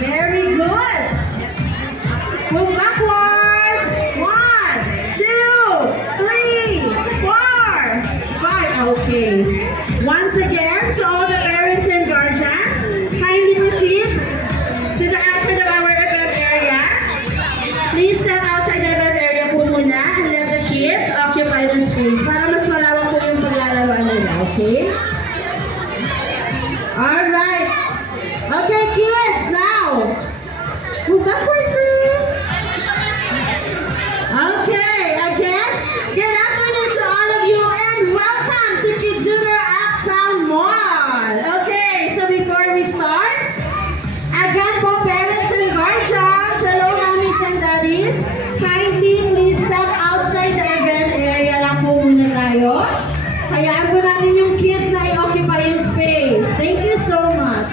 Very good. Move backward. 1, 2, 3, 4, 5. Okay. Once again, to all the parents and guardians, kindly proceed to the outside of our event area. Please step outside the event area po muna and let the kids occupy the space para mas malawak po yung paglalaroan nila, okay? Alright. Okay, kids, now, move backward first. Okay, again, good afternoon to all of you and welcome to Kidzuna Uptown Mall. Okay, so before we start, again po parents and guardians, hello mommies and daddies, kindly please step outside the event area lang po muna tayo. Hayaan po natin yung kids na i-occupy yung space. Thank you so much.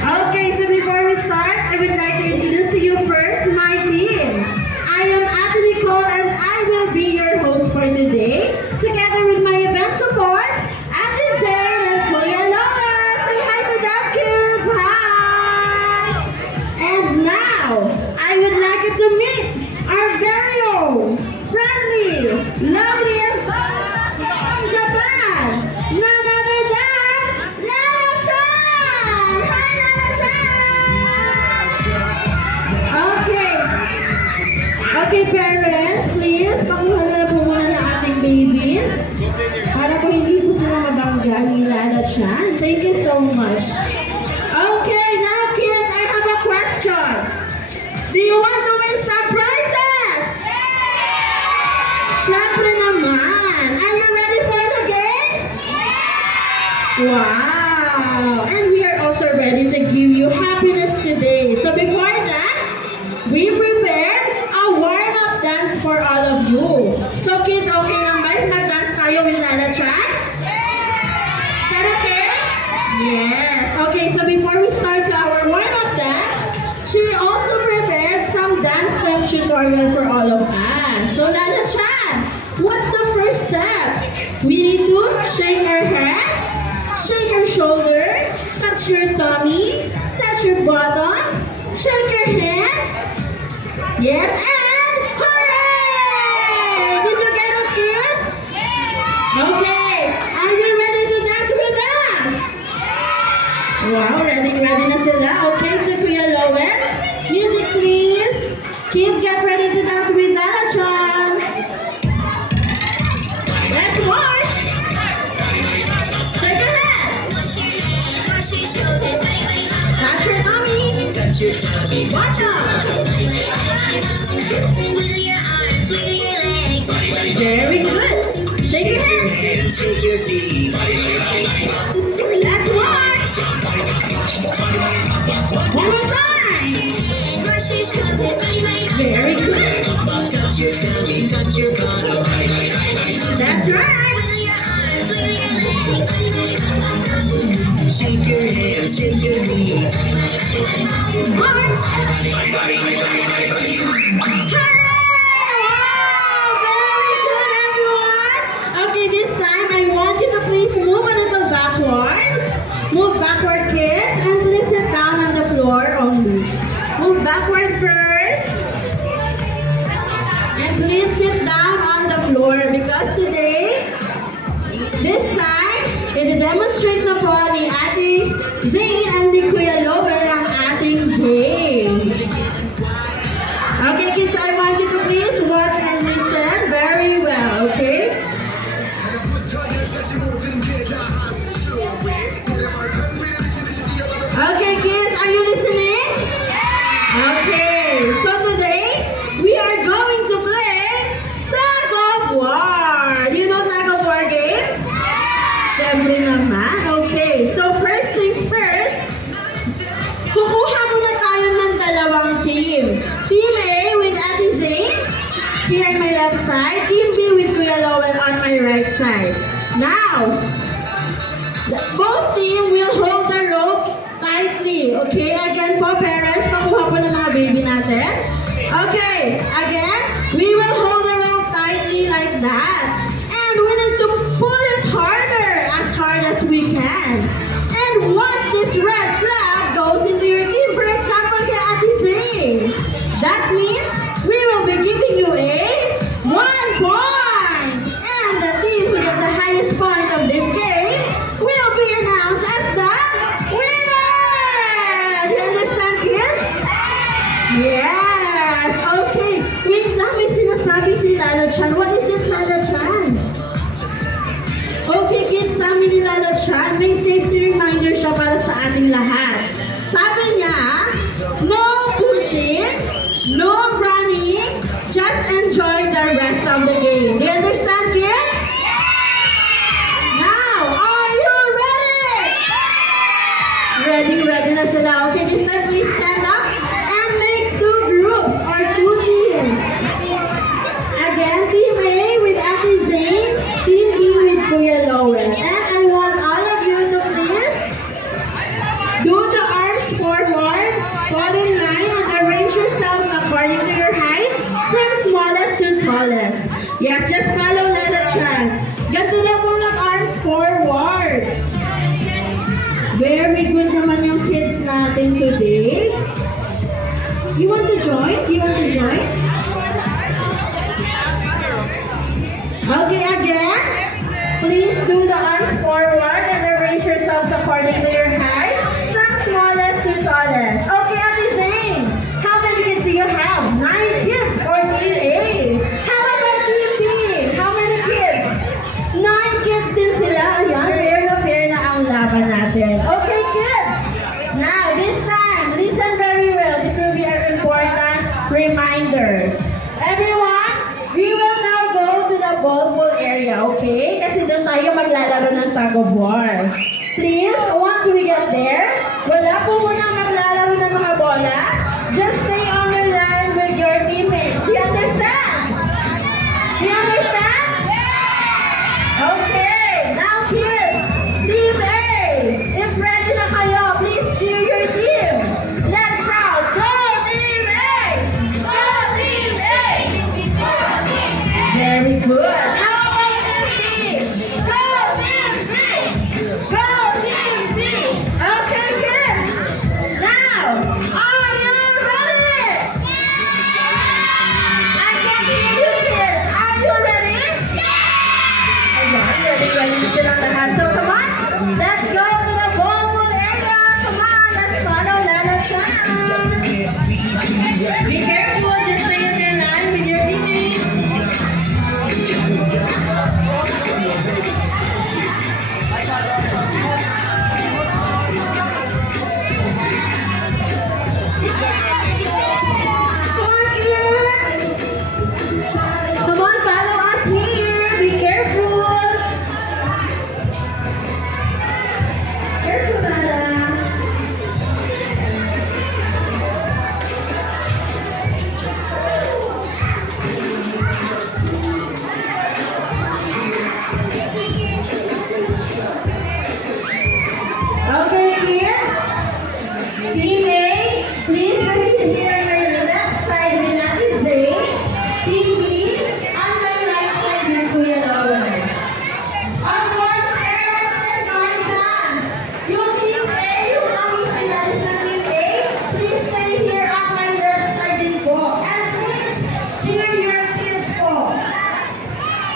Okay, so before we start, I would like to introduce to you first my team. I am Ate Nicole and I will be your host for today, together with my event support, Ate Zane and Kuya Lola. Say hi to them, kids. Hi! And now, I would like you to meet our very own, friendly, lovely, and from Japan, none other than Nana Chan! Hi, Nana Chan! Okay. Okay, parents, please, pakuha na po muna ng ating babies para po hindi po sila mabangga ni Nana Chan. Thank you so much. Okay, now kids, I have a question. Do you want to win some prizes? Siyempre naman. Are you ready for the games? Wow! And we are also ready to give you happiness today. So before that, we prepared a warm-up dance for all of you. So kids, okay lang ba? Mag-dance tayo with Nana Chan? Is that okay? Yes. Okay, so before we start our warm-up dance, she also prepared some dance step tutorial for all of us. So Nana Chan, what's the first step? We need to shake our hands, shake your shoulder, touch your tummy, touch your bottom, shake your hands. Yes, and hooray! Did you get it, kids? Okay, are you ready to dance with us? Wow, ready na sila. Okay, so Kuya Lowen, music please. Kids, get ready to dance with Nana Chan. Let's march. Shake your hands. Touch your tummy. Watch out. Very good. Shake your hands. Let's march. One more time. Very good. That's right. Shake your hands, shake your knees. March. Okay, this time I want you to please move a little backward. Move backward, kids, and please sit down on the floor only. Move backward first. And please sit down on the floor because today, this time, i-demonstrate na po ni Ate Zane and ni Kuya Lowen ang ating game. Okay, kids, I want you to please watch and listen very well, okay? Okay, kids, are you listening? Okay, so today, we are going to play Tag of War. You know Tag of War game? Siyempre naman. Okay, so first things first, kukuha muna tayo ng dalawang team. Team A with Ate Zane, here on my left side. Team B with Kuya Lowen on my right side. Now, both team will hold the rope tightly. Okay, again po parents, pakuha po ng mga baby natin. Okay, again, we will hold the rope tightly like that. And we need to pull it harder, as hard as we can. And once this red flag goes into your team, Yes! Okay. Wait lang, may sinasabi si Lalo Chan. What is it, Lalo Chan? Okay, kids, sabi ni Lalo Chan, may safety reminder siya para sa ating lahat. Sabi niya, no pushing, no running, just enjoy the rest of the game. Do you understand, kids? Now, are you ready? Ready na sila. Okay, this time please stand up and make two groups or two teams. Again, Team A with Ate Zane, Team B with Kuya Lowen. And I want all of you to please do the arms forward, fall in line, and arrange yourselves according to your height, from smallest to tallest. Yes, just follow Lala Chan. Ganito na po arms forward. Very good naman yung kids natin today. You want to join? You want to join? Okay, again. Please do the arms forward and arrange yourselves according to your height, from smallest to tallest. Okay, Ate Zane, how many kids do you have? 9 kids or Team A? How about Team B? How many kids? 9 kids din sila. Ayan, fair na ang laban natin. Okay, kids. Now, this time, listen very well. This will be an important reminder. Everyone, we will now go to the ball pool area, okay? Kasi doon tayo maglalaro ng tug of war. Please, once we get there, wala po muna maglalaro ng mga bola. Just stay on your line with your teammates. Do you understand? Do you understand? Okay, now kids, Team A, if ready na kayo, please cheer your team. Let's shout, go Team A! Go Team A! Very good. How about Team B? Go Team B! Go Team B! Okay, kids. Now, are you ready? I can hear you, kids. Are you ready? Ayan, ready na silang lahat. So, come on. Let's go to the ball pool area. Come on, let's follow Lalo Chan. Be careful. Just stay on your line with your teammates. Come on, follow us here. Be careful. Careful, Nala. Okay, kids. Team A, please proceed here on my left side with Ate Zane. Team B, on my right side with Kuya Lowen. Of course, parents and guardians, yung Team A, yung kami sila sa Team A, please stay here on my left side din po. And please cheer your kids po.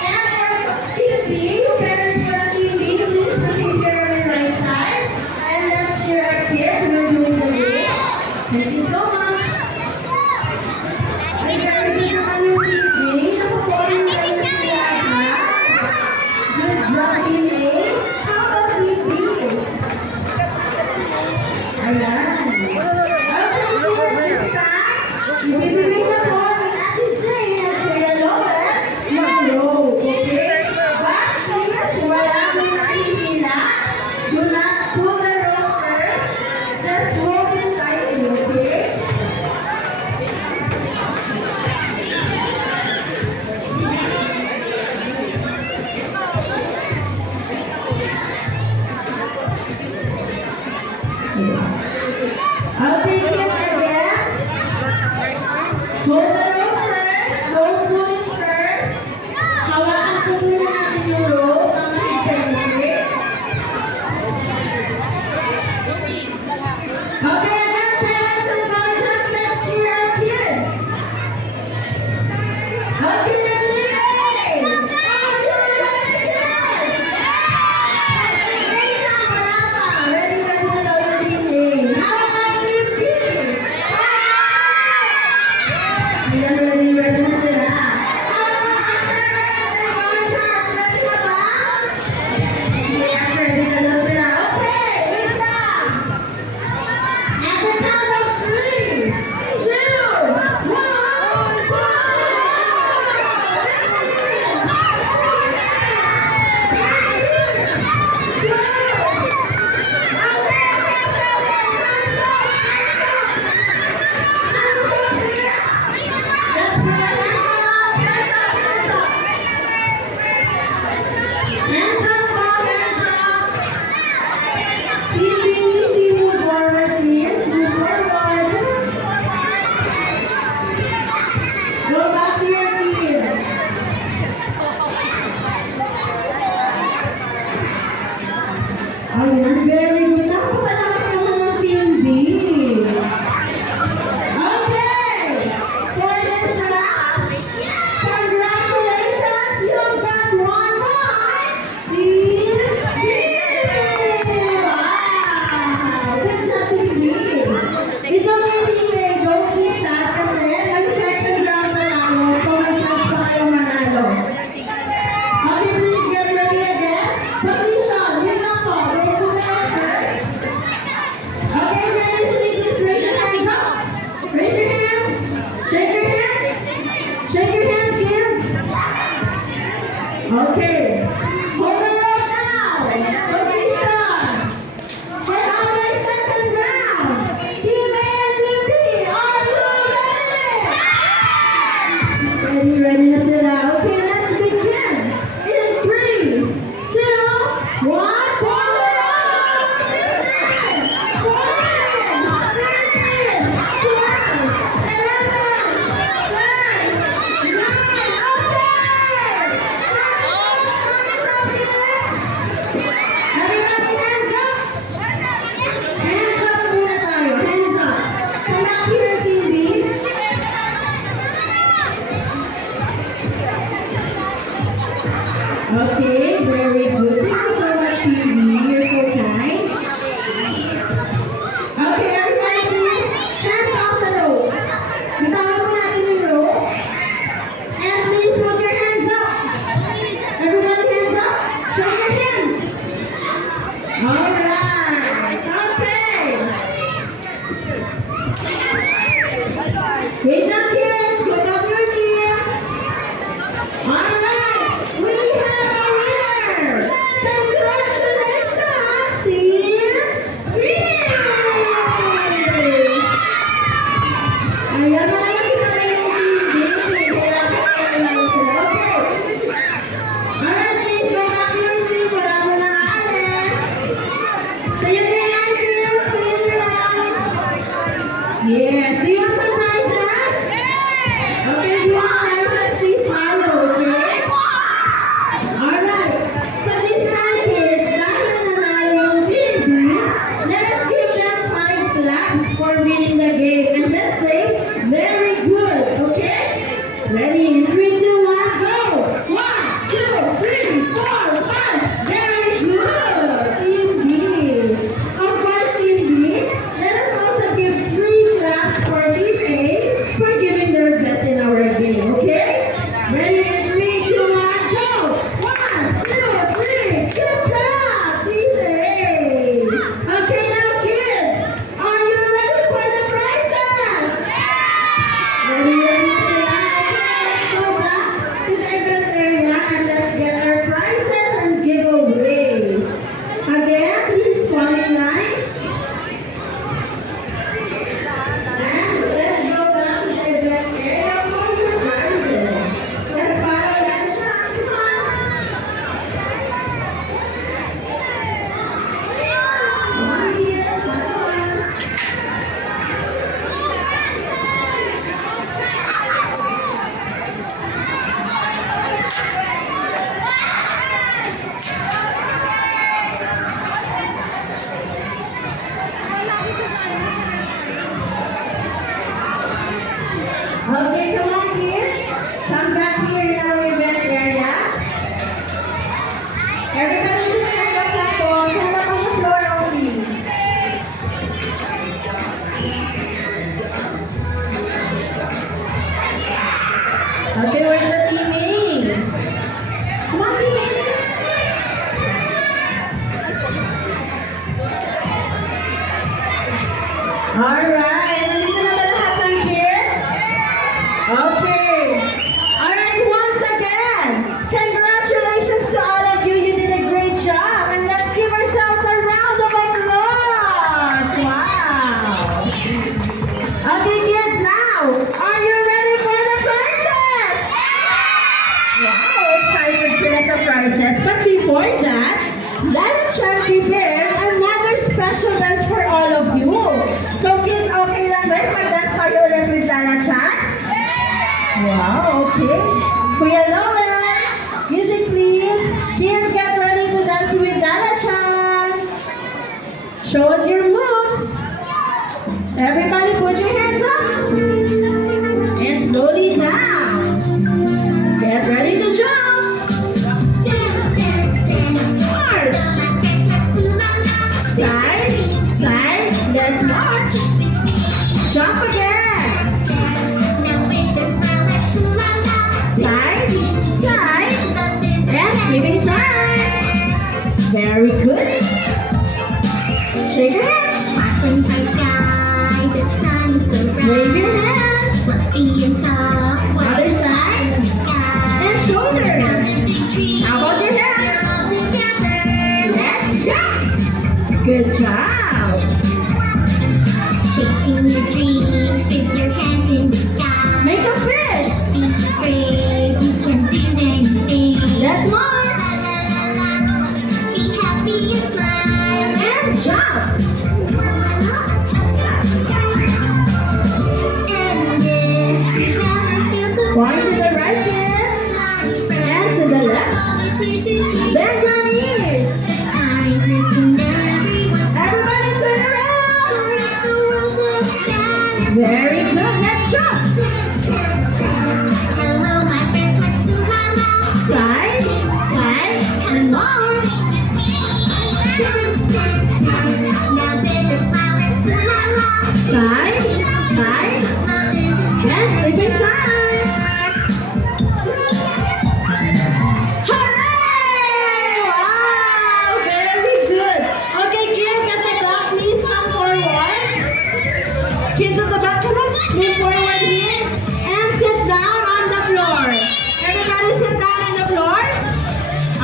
And for Team B, yung parents for Team B, please proceed here on my right side. And let's cheer our kids. We're doing the game. Thank you so much. Ay, very good naman yung Team B. Nakukuha tayo sa lahat. Good job, Team A. How about Team B? Ayan. Okay, this time, ibibigay na po ni Ate Zane at Kuya Lowen yung rope, okay? But please, wala kang nakikila. Do not pull the rope first. Just hold it tightly, okay? I'll take it again. Hold the rope first. Don't pull it first. Hawakan po muna natin yung rope. Ang mahigpit, okay, again, parents and guardians, let's cheer our kids. Okay, Team A. Are you ready, kids? Ready na, wala pa. Ready na daw yung Team A. How about Team B? Wait up, kids. Go back to your team. Alright, we have a winner! Congratulations, Team Green! Ayan na naman kita na yung Team Green. Kaya kailangan sila. Okay. Alright, please go back to your team. Wala mo na aalis. Stay in your line, girls. Stay in your line. Yes. Do you want some prizes? Okay, do you want prizes? Please follow, okay? Alright. So this time, kids, dahil nanalo yung Team Green, let us give them 5 claps for winning the game. And let's say, very good, okay? Ready? In 3, 2, 1, go! 1, 2, 3, 4, 5. Very good, Team Green. Of course, Team Green, let us also give 3 claps for Team A for giving their best in our game, okay? Ready? In 3, 2, 1, go! 1, 2, 3. Good job, Team A. Okay, now kids, are you ready for the prizes? Ready, ready, okay, let's go back to the event area and let's get our prizes and giveaways. Again, please fall in line. And let's go back to the event area for your prizes. Let's follow that track, come on. Come on, kids, follow us. Okay, come on, kids. Come back here in our event area. Everybody just stand up like this. Stand up on the floor only. Okay, where's the team A? Come on, team A. Alright, nandito na ba lahat ng kids? Okay. Alright, once again, congratulations to all of you. You did a great job. And let's give ourselves a round of applause. Wow. Okay, kids, now, are you ready for the prizes? Wow, excited sila sa prizes. But before that, Lala Chan prepared another special dance for all of you. So kids, okay lang ba? Mag-dance tayo ulit with Lala Chan? Wow, okay. Kuya Lowen, music please. Kids, get ready to dance with Lala Chan. Show us your moves. Everybody put your hands up. And slowly down. Get ready to jump. March. Slide, slide, let's march. Jump again. Slide, slide, and giving time. Very good. Shake your hands. Wave your hands. Other side. And shoulder. How about your hands? Let's jump. Good job. Chasing your dreams with your hands in the sky. Make a fish. Be brave, you can do anything. Let's march. Be happy and smile. And jump. And if you ever feel so Point to the right, kids. And to the left. always here to cheer. Bend your knees. Kindness in everyone's heart. Everybody turn around. Let the world look down. Very good. Let's jump. Hello, my Kids at the back, come on, move forward here. And sit down on the floor. Everybody sit down on the floor.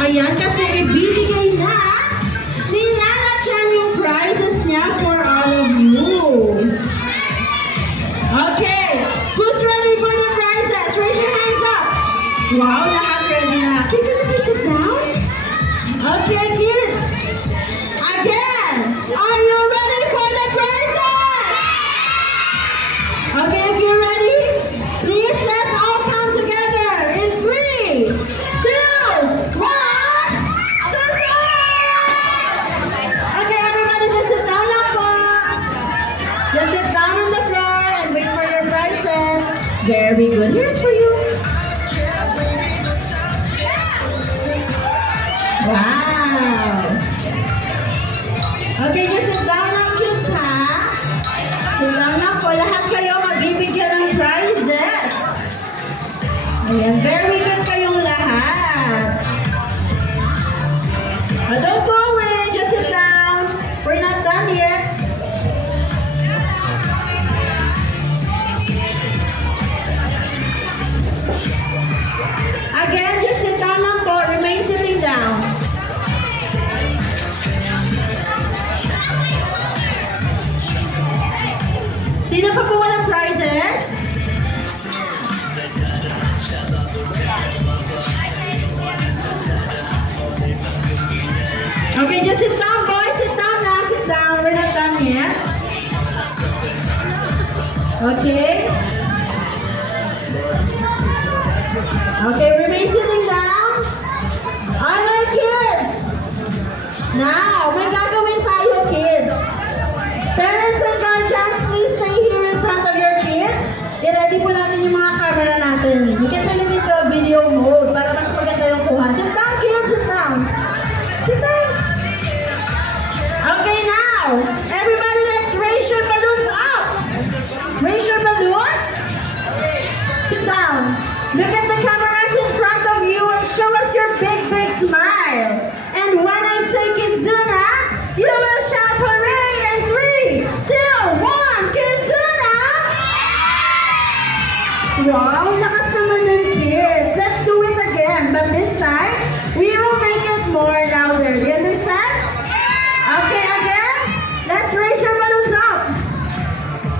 Ayan, kasi ibibigay na ni Lana Chan yung prizes niya for all of you. Okay, who's ready for the prizes? Raise your hands up. Wow, lahat ready na. Can you please sit down? Okay, kids. Again, are you ready for the prizes? Okay, if you're ready, please let's all come together in 3, 2, 1. Surprise! Okay, everybody just sit down lang po. Just sit down on the floor and wait for your prizes. Very good. Here's for you. Wow. Okay, just sit down lang, kids, ha? Sit down lang po. Lahat kayo mabibigyan ng prizes. Ayan, very good kayong lahat. Don't go away. Just sit down. We're not done yet. Again, just sit down lang po. Remain sitting down. Sino pa po walang prizes? Okay, just sit down, boys. Sit down now. Sit down. We're not done yet. Okay. Okay, remain sitting down. Alright, kids. Now, may gagawin tayo, kids. Parents and guardians, please stay here in front of your kids. I-ready po natin yung mga camera natin. You can put it into a video mode para mas maganda yung kuha. Sit down, kids. Sit down. Sit down. Okay, now, everybody, let's raise your balloons up. Raise your balloons. Sit down. Look at the cameras in front of you and show us your big, big smile. And when I say Kizuna, you will shout hooray in 3, 2, 1, Kizuna! Wow, lakas naman ng kids. Let's do it again. But this time, we will make it more louder. Do you understand? Okay, again. Let's raise your balloons up.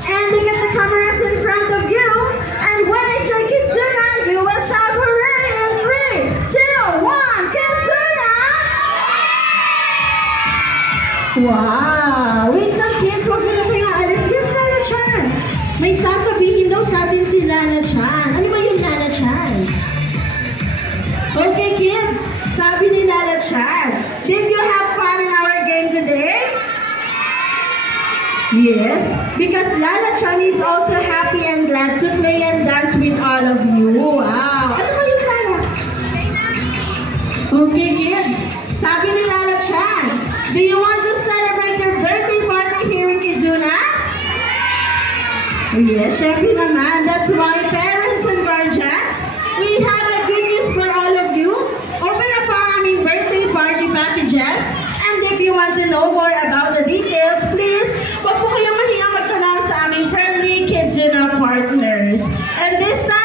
And look at the cameras in front of you. And when I say Kizuna, you will shout hooray in 3, 2, 1, Kizuna! Wow! Wait lang, kids. Huwag mo na kayo aalis. Yes, Lana Chan. May sasabihin daw sa atin si Lana Chan. Ano ba yung Lana Chan? Okay, kids. Sabi ni Lana Chan, did you have fun in our game today? Yes, because Lana Chan is also happy and glad to play and dance with all of you. Wow! Ano ba yung Lana? Okay, kids. Sabi ni Lana Chan, do you want to celebrate your birthday party here in Kizuna? Yes, syempre naman. That's why parents and guardians, we have a good news for all of you. Open up our aming birthday party packages. And if you want to know more about the details, please, wag po kayong mahiyang magtanong sa aming friendly Kizuna partners. And this time,